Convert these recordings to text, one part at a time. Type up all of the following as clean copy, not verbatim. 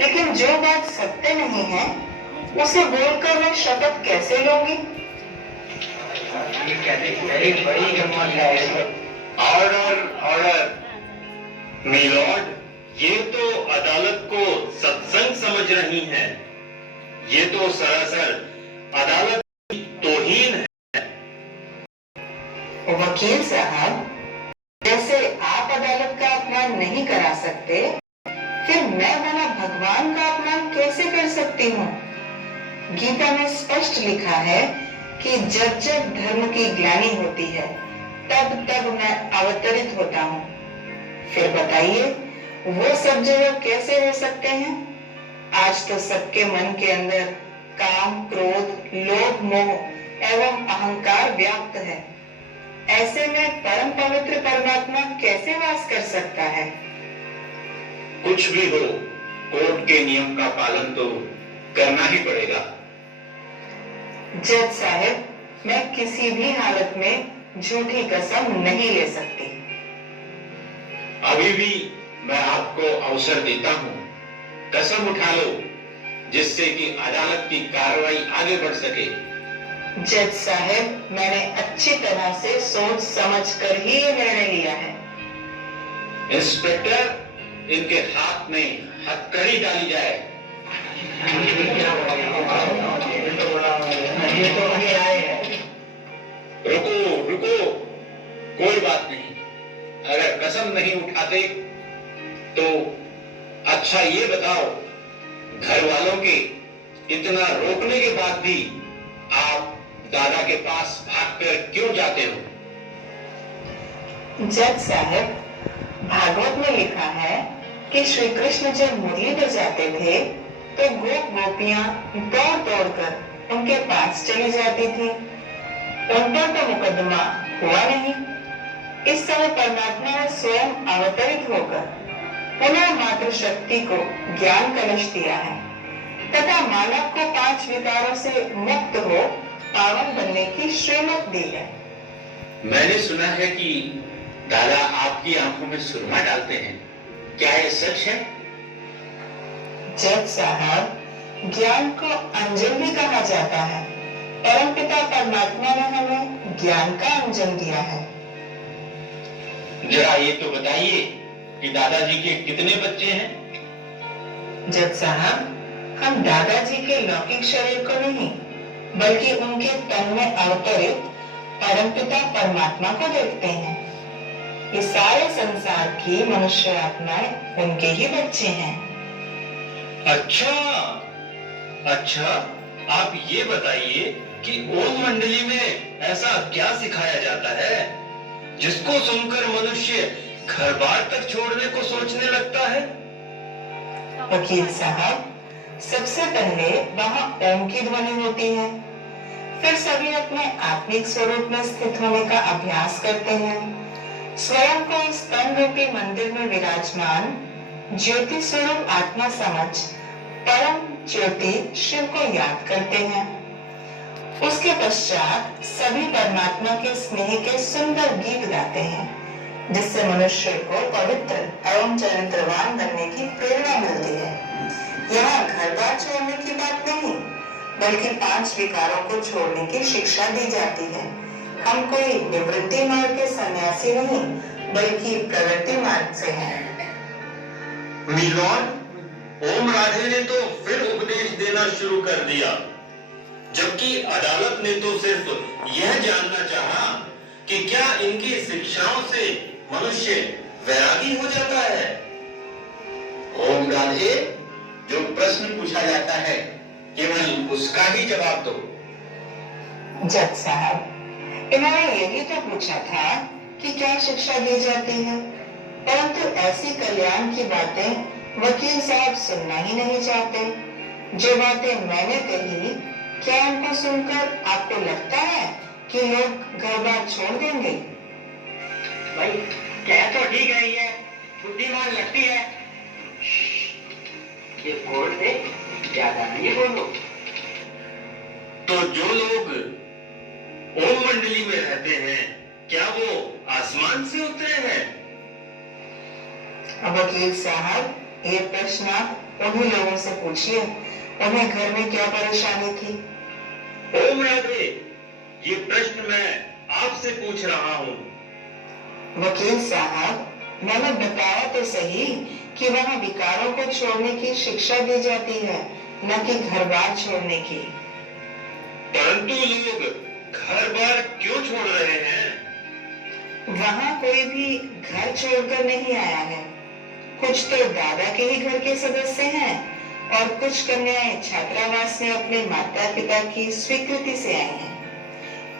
लेकिन जो बात सत्य नहीं है उसे बोलकर मैं शपथ कैसे लूंगी? Order order. मिलॉर्ड, ये तो अदालत को सत्संग समझ रही हैं। ये तो सरासर अदालत की तौहीन है। वकील साहब, जैसे आप अदालत का अपमान नहीं करा सकते, फिर मैं भला भगवान का अपमान कैसे कर सकती हूँ? गीता में स्पष्ट लिखा है कि जब जब धर्म की ग्लानि होती है तब तब मैं अवतरित होता हूँ। फिर बताइए, वो सब जगह कैसे हो सकते हैं? आज तो सबके मन के अंदर काम, क्रोध, लोभ, मोह एवं अहंकार व्याप्त है। ऐसे में परम पवित्र परमात्मा कैसे वास कर सकता है? कुछ भी हो, कोर्ट के नियम का पालन तो करना ही पड़ेगा। जज साहब, मैं किसी भी हालत में झूठी कसम नहीं ले सकती। अभी भी मैं आपको अवसर देता हूँ, कसम उठा लो, जिससे कि अदालत की कार्रवाई आगे बढ़ सके। जज साहब, मैंने अच्छी तरह से सोच समझ कर ही ये निर्णय लिया है। इंस्पेक्टर, इनके हाथ में हथकड़ी डाली जाए। रुको रुको, कोई बात नहीं। अगर कसम नहीं उठाते तो अच्छा ये बताओ, घर वालों के इतना रोकने के बाद भी आप दादा के पास भागकर क्यों जाते हो? जज साहब, भागवत में लिखा है कि श्री कृष्ण जब मुरली बजाते थे तो गोप गोपियां दौड़ दौड़ कर उनके पास चली जाती थी। उन पर तो मुकदमा हुआ नहीं। इस समय परमात्मा ने स्वयं अवतरित होकर पुनः मातृशक्ति को ज्ञान कलश दिया है तथा मानव को 5 विकारों से मुक्त हो पावन बनने की श्रीमत दी है। मैंने सुना है कि दादा आपकी आंखों में सुरमा डालते हैं, क्या ये सच है? जज साहब, ज्ञान को अंजन भी कहा जाता है। परमपिता परमात्मा ने हमें ज्ञान का अंजन दिया है। जरा ये तो बताइए कि दादाजी के कितने बच्चे हैं? जज साहब, हम दादाजी के लौकिक शरीर को नहीं बल्कि उनके तन में अवतरित परमपिता परमात्मा को देखते हैं। ये सारे संसार की मनुष्य आत्माएं उनके ही बच्चे हैं। अच्छा अच्छा, आप ये बताइए कि ओम मंडली में ऐसा क्या सिखाया जाता है जिसको सुनकर मनुष्य घर बार तक छोड़ने को सोचने लगता है? वकील साहब, सबसे पहले वहाँ ओम की ध्वनि होती है, फिर सभी अपने आत्मिक स्वरूप में स्थित होने का अभ्यास करते हैं। स्वयं को इस तन रूपी मंदिर में विराजमान ज्योति स्वरूप आत्मा समझ परम ज्योति शिव को याद करते हैं। उसके पश्चात सभी परमात्मा के स्नेह के सुंदर गीत गाते हैं, जिससे मनुष्य को पवित्र एवं चरित्रवान बनने की प्रेरणा मिलती है। यहाँ घर बार छोड़ने की बात नहीं बल्कि 5 विकारों को छोड़ने की शिक्षा दी जाती है। हम कोई निवृत्ति मार्ग के सन्यासी नहीं बल्कि प्रवृत्ति मार्ग से हैं। मिलॉर्ड, ओम राधे ने तो फिर उपदेश देना शुरू कर दिया, जबकि अदालत ने तो सिर्फ यह जानना चाहा कि क्या इनकी शिक्षाओं से मनुष्य वैरागी हो जाता है। ओम राधे, जो प्रश्न पूछा जाता है केवल उसका ही जवाब दो। जज साहब, इन्होंने यही तो पूछा था कि क्या शिक्षा दी जाती है, परंतु ऐसी कल्याण की बातें वकील साहब सुनना ही नहीं चाहते। जो बातें मैंने कही, क्या उनको सुनकर आपको लगता है कि लोग घर बार छोड़ देंगे? भाई, कह तो ठीक रही है, बुद्धिमान लगती है। ये कोर्ट से ज्यादा नहीं बोलो। तो जो लोग ओम मंडली में रहते हैं, क्या वो आसमान से उतरे हैं? वकील साहब, ये प्रश्न आप उन्हीं लोगों से पूछिए उन्हें घर में क्या परेशानी थी। ओम राधे, ये प्रश्न मैं आपसे पूछ रहा हूँ। वकील साहब, मैंने बताया तो सही कि वहाँ विकारों को छोड़ने की शिक्षा दी जाती है, न कि घर बार छोड़ने की। परंतु लोग घर बार क्यों छोड़ रहे हैं? वहाँ कोई भी घर छोड़कर नहीं आया है। कुछ तो दादा के ही घर के सदस्य हैं और कुछ कन्याएं छात्रावास में अपने माता पिता की स्वीकृति से आई हैं।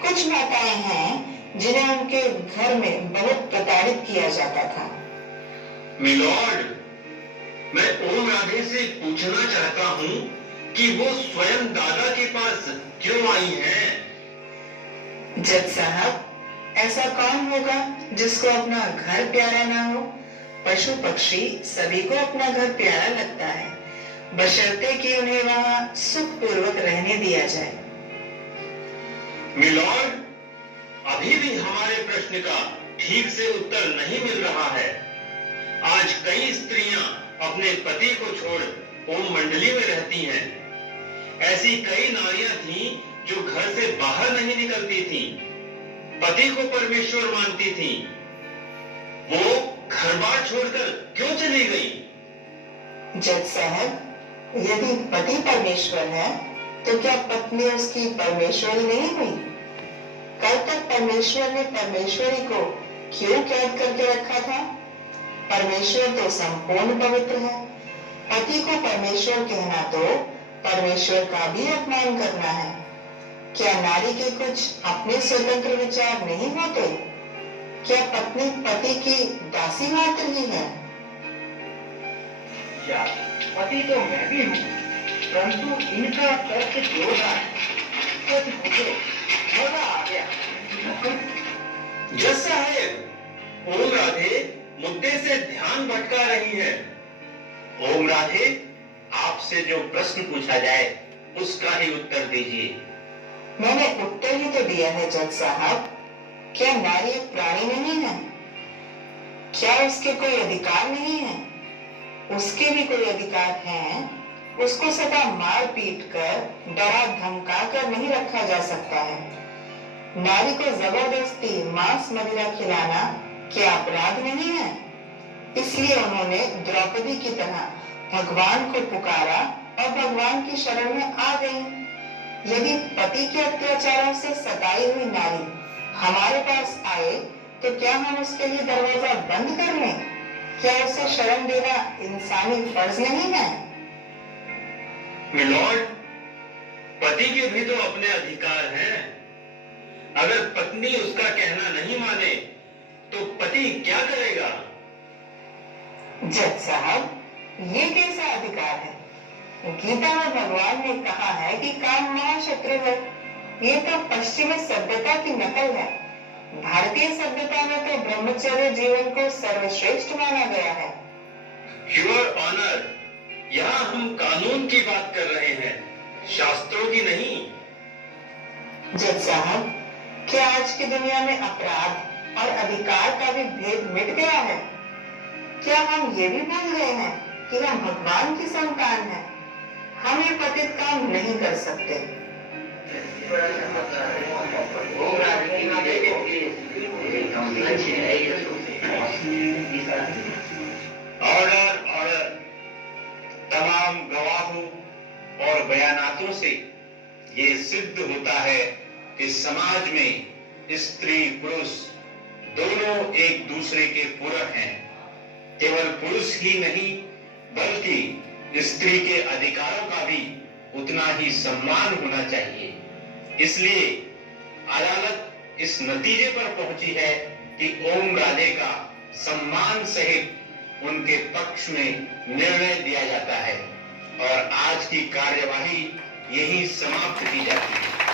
कुछ माताएं हैं जिन्हें उनके घर में बहुत प्रताड़ित किया जाता था। मिलॉर्ड, मैं ओम राधे से पूछना चाहता हूँ कि वो स्वयं दादा के पास क्यों आई हैं? जज साहब, ऐसा कौन होगा जिसको अपना घर प्यारा ना हो? पशु पक्षी सभी को अपना घर प्यारा लगता है, बशर्ते कि उन्हें वहाँ सुखपूर्वक रहने दिया जाए। मिलॉर्ड, अभी भी हमारे प्रश्न का ठीक से उत्तर नहीं मिल रहा है। आज कई स्त्रियां अपने पति को छोड़ ओम मंडली में रहती हैं। ऐसी कई नारियां थीं जो घर से बाहर नहीं निकलती थीं, पति को परमेश्वर मानती थीं। वो घर बार छोड़कर क्यों चली गई? जज साहब, यदि पति परमेश्वर है तो क्या पत्नी उसकी परमेश्वरी नहीं हुई? कल तक परमेश्वर ने परमेश्वरी को क्यों कैद करके रखा था? परमेश्वर तो संपूर्ण पवित्र है। पति को परमेश्वर कहना तो परमेश्वर का भी अपमान करना है। क्या नारी के कुछ अपने स्वतंत्र विचार नहीं होते? क्या पत्नी पति की दासी मात्र ही है? या पति तो मैं भी हूँ, परंतु इनका तर्क जोरदार है। सच पूछो, मजा आ गया। जज साहब, ओम राधे मुद्दे से ध्यान भटका रही है। ओम राधे, आपसे जो प्रश्न पूछा जाए उसका ही उत्तर दीजिए। मैंने उत्तर ही तो दिया है जज साहब। क्या नारी एक प्राणी नहीं है? क्या उसके कोई अधिकार नहीं है? उसके भी कोई अधिकार हैं। उसको सदा मार पीट कर डरा धमका कर नहीं रखा जा सकता है। नारी को जबरदस्ती मांस मदिरा खिलाना क्या अपराध नहीं है? इसलिए उन्होंने द्रौपदी की तरह भगवान को पुकारा और भगवान की शरण में आ गई। यदि पति के अत्याचारों से सताई हुई नारी हमारे पास आए तो क्या हम उसके लिए दरवाजा बंद कर लें? क्या उसे शरण देना इंसानी फर्ज नहीं है? मिलॉर्ड, पति के भी तो अपने अधिकार हैं। अगर पत्नी उसका कहना नहीं माने तो पति क्या करेगा? जज साहब, ये कैसा अधिकार है? गीता में भगवान ने कहा है कि काम महाशत्रु है। ये तो पश्चिमी सभ्यता की नकल है। भारतीय सभ्यता में तो ब्रह्मचर्य जीवन को सर्वश्रेष्ठ माना गया है। योर ऑनर, यहाँ हम कानून की बात कर रहे हैं, शास्त्रों की नहीं। जज साहब, क्या आज की दुनिया में अपराध और अधिकार का भी भेद मिट गया है? क्या हम ये भी भूल गए हैं कि हम भगवान की संतान हैं? हम ये पतित काम नहीं कर सकते। Order, order. तमाम गवाहों और बयानातों से ये सिद्ध होता है कि समाज में स्त्री पुरुष दोनों एक दूसरे के पूरक हैं। केवल पुरुष ही नहीं बल्कि स्त्री के अधिकारों का भी उतना ही सम्मान होना चाहिए। इसलिए अदालत इस नतीजे पर पहुंची है कि ओम राधे का सम्मान सहित उनके पक्ष में निर्णय दिया जाता है और आज की कार्यवाही यही समाप्त की जाती है।